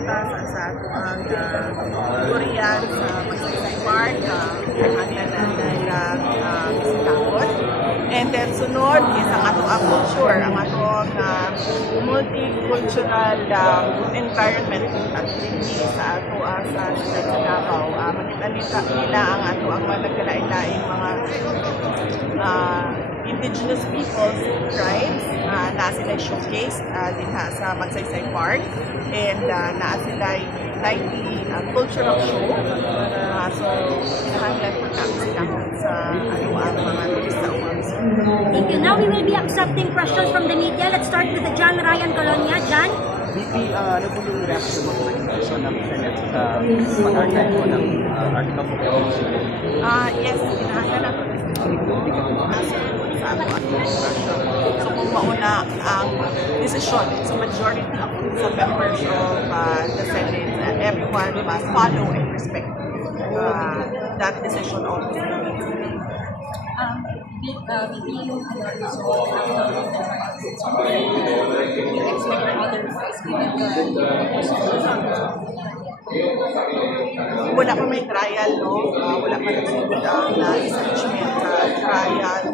pumunta sa ang durian sa Magsaysay Park, ang bisitahon. And then sunod is ang ato ang culture, ang ato multicultural environment activity sa ato sa Davao. Makita nila ang ato ang mga nagkalain-lain mga indigenous peoples, tribes, na sila showcase din sa Magsaysay Park, and na sila lively cultural show. So, pinahanglan po namin sila sa ang mga turista umamis. Thank you. Now we will be accepting questions from the media. Let's start with John Ryan Colonia. John? VP, ano po yung reaction mo sa invitation ng Senate sa pag-archive po ng Article 4? Yes, pinahanglan natin sa ato at administration. So kung mauna ang decision sa majority sa members of the Senate, everyone must follow and respect that decision also. Wala pa may trial, no? Wala pa nagsimula ang impeachment trial.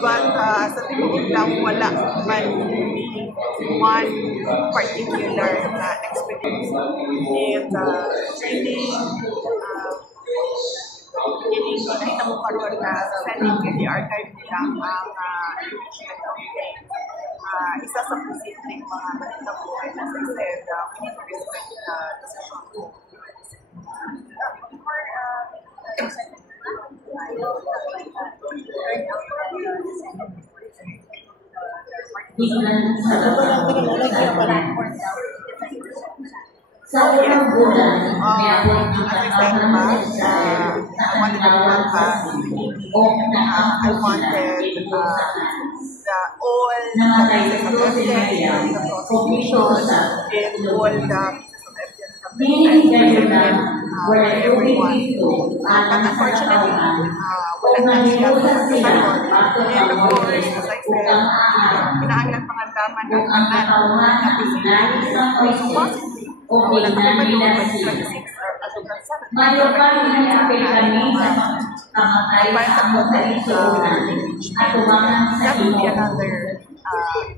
But sa tingin lang, wala man one particular na experience. And hindi nakita mo karoon na sending in the archive nila ang impeachment of isa sa posibleng mga nakita mo. And as I said, we need to respect the decision ko. Sa unang bulan, as I said, I wanted to I wanted all the pieces of evidence, the prosecution, and all the pieces of evidence for everyone. But unfortunately, wala na siya sa kanon. And of course, as I said, pinahanglan pangandaman ng kanan na posible. So possibly, wala na naman yung 2026 or as of 7. Mayo pa rin ang kami sa pangkakay sa impeachment at umangan sa imo.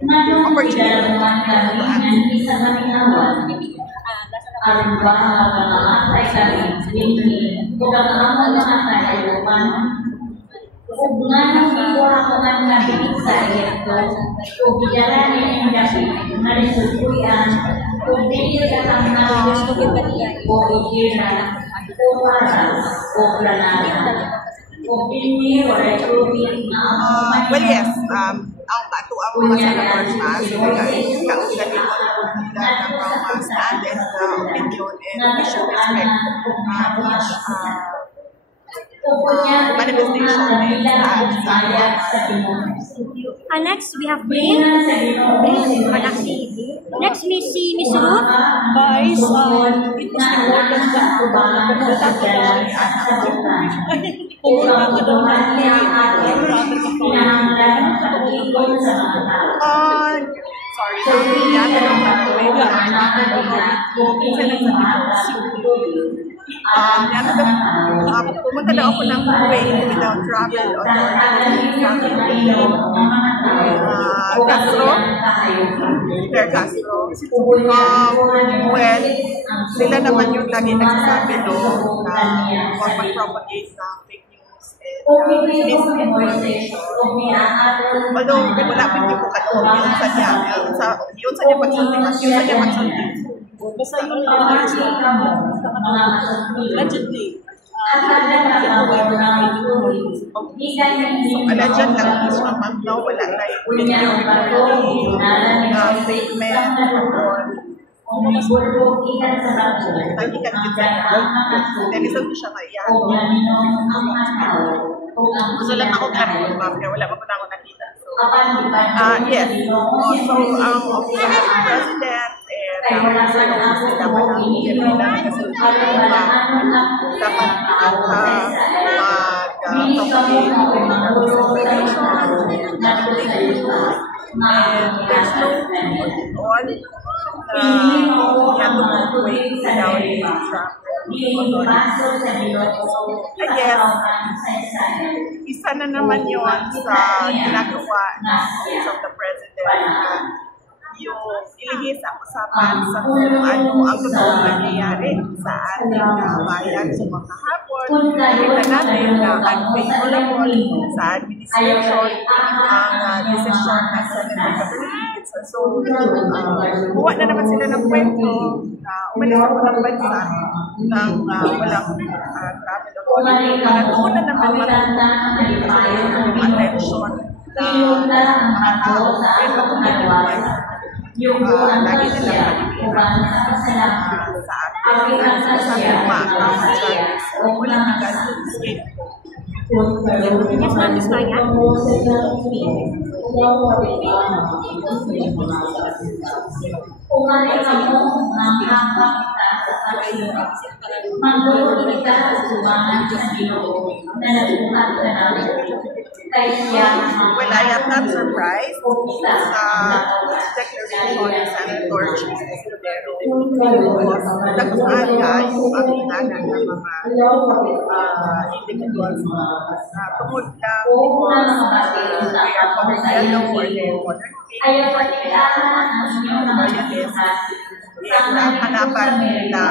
Manong pinalaman kami ng isa kaming awan. Ang mga kami hindi kung ang mga kayupan. Kung nga nang ikuha ko ng nabigit sa ito, kung bidalanin ang gabi, malisukuyan, kung hindi ka kang o ikira, o para, o planana, o hindi, wala tubig na well, yes, ang bato ang mga senators na kaugaling mo ng mga stand and opinion, and we should respect manifestation Next, we have Brain. Next, we see Miss Ruth. Guys, it was important that pumunta ka daw pumunta daw ako ng Kuwait without travel authority Castro, Claire Castro. Well, sila naman yung lagi nagsasabi doon na huwag mag-propagate ng fake news and misinformation. Although, wala pa hindi ko katulog yun sa niya. Yun sa niya pagsunting at yun sa niya pagsunting. basta yun allegedly. Alleged lang is naman na wala na video statement nagikan kita then isang siya kaya gusto lang ako karoon kaya wala pa po na ako nakita yes so ang office of the president dapat there's no tumutuloy daw ni Trump. I guess, isa na naman yun sa ginagawa ng Office of the President na yung ilihis ang usapan sa kung ano ang totoong nangyayari sa ating bayan sa mga hapon. Kita natin na unfavorable sa administration ang desisyon ng Senator Gabriel. So, buwa na naman sila ng kwento na umalis ako ng bansa ng walang travel authority. Para doon na naman matutulong ang atensyon na mga tao yung lagi nilang panibira sa atin sa political scapegoat. Yes, ma'am, Ms. Maya. Kung ano ang makakita sa pag-ibig, magulong kita sa sumangan sa Ginoo na nagbuhat ka namin. Well, I am not surprised sa declaration ni Senator Jesus Escudero because nag-umaga yung pagkinanan ng mga individuals tungkol lang because they are commercial or they ang hanapan nila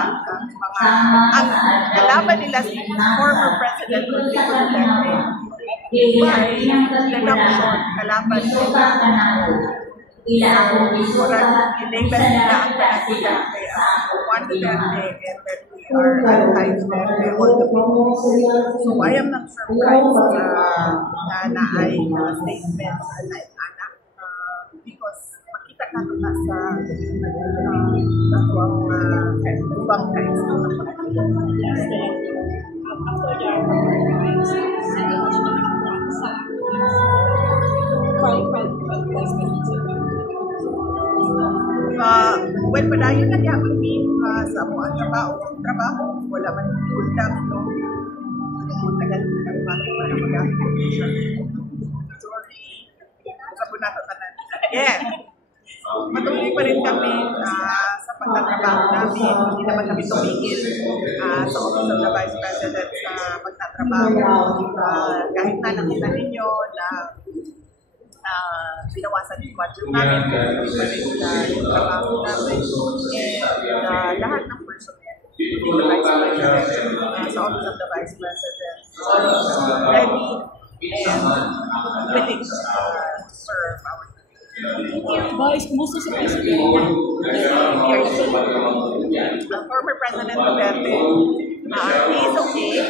ang kalaban nila si former President Rodrigo Duterte by deduction kalaban nila murag ilabel nila ang Duterte as one Duterte and that we are anti-Duterte all the people. So I am not surprised na naay statement like anak because makita ka na sa ibang kinds of well, padayon na niya kami sa mga trabaho. Wala man ulam, no? Tagal ng bago para mag-gamit siya. Sorry. Sa punato tanan. Yeah. Matuloy pa rin kami sa pagtatrabaho namin. Hindi naman kami tumigil sa Office of the Vice President sa pagtatrabaho. Kahit na nakita ninyo na binawasan yung budget namin, pero pa rin yung trabaho namin. And lahat ng personnel, the Vice President, sa Office of the Vice President, ready and willing to serve our Vice, kumusta si President? The former President Duterte, he is okay.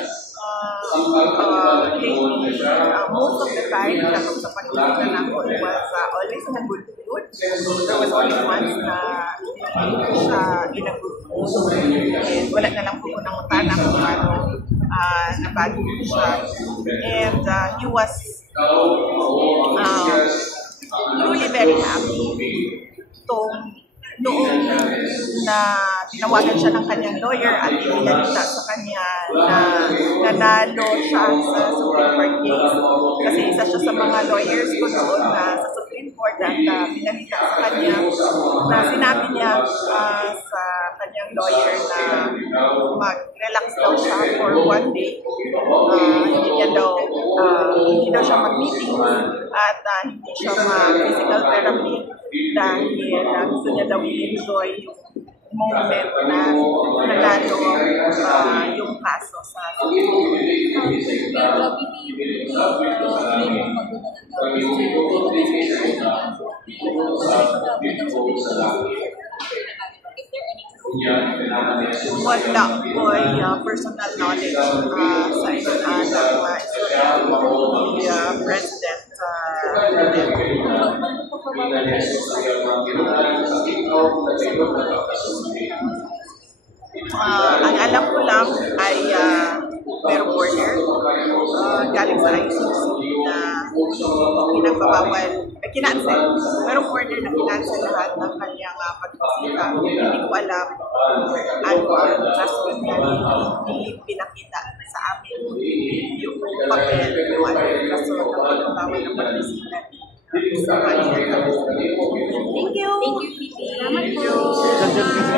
Most of the time, katong sa pag-ibig na ako, it was always in a good mood. There was only once na siya in a good mood. And wala na lang po ko nangutana kung paano nabago siya. And he was truly very happy noong na tinawagan siya ng kanyang lawyer at ipinalita sa kanya na nanalo siya sa Supreme Court case. Kasi isa siya sa mga lawyers ko noon na sa Supreme Court at pinalita sa kanya na sinabi niya sa kanyang lawyer na mag-relax daw siya for one day. Hindi daw siya mag-meeting at hindi siya mag-physical therapy dahil gusto niya daw i-enjoy yung moment na nanalo yung kaso sa wala ko ay personal knowledge sa inaanak ni President ang alam ko lang ay merong order galing sa ICC na pinagbabawal, kinansel. Merong order na kinansel lahat ng kanyang pagbisita. Hindi ko alam ano ang rason na hindi pinakita sa amin yung papel, yung ano yung rason na pagbabawal ng pagbisita ni Thank you. Thank you, Fifi. Salamat po. Diyan,